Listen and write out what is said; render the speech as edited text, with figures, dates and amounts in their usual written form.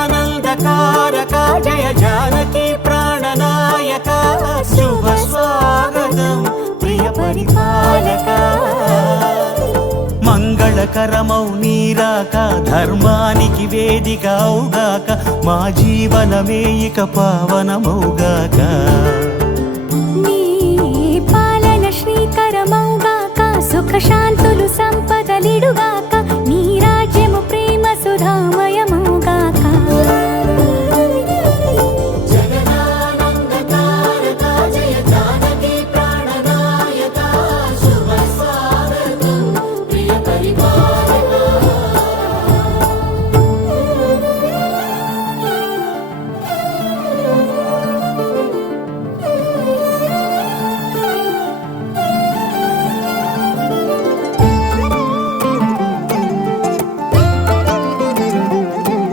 జగదానందకారక జయ జానకి ప్రాణనాయక శుభ స్వాగతం ప్రియ పరిపాలక మంగళకరమౌ నీరాక ధర్మానికి వేదిక అవుగాక మా జీవనమే ఇక పావనమౌగాక నీ పాలన శ్రీకరమౌగాక సుఖ శాంతులు సంపదలిడుగాక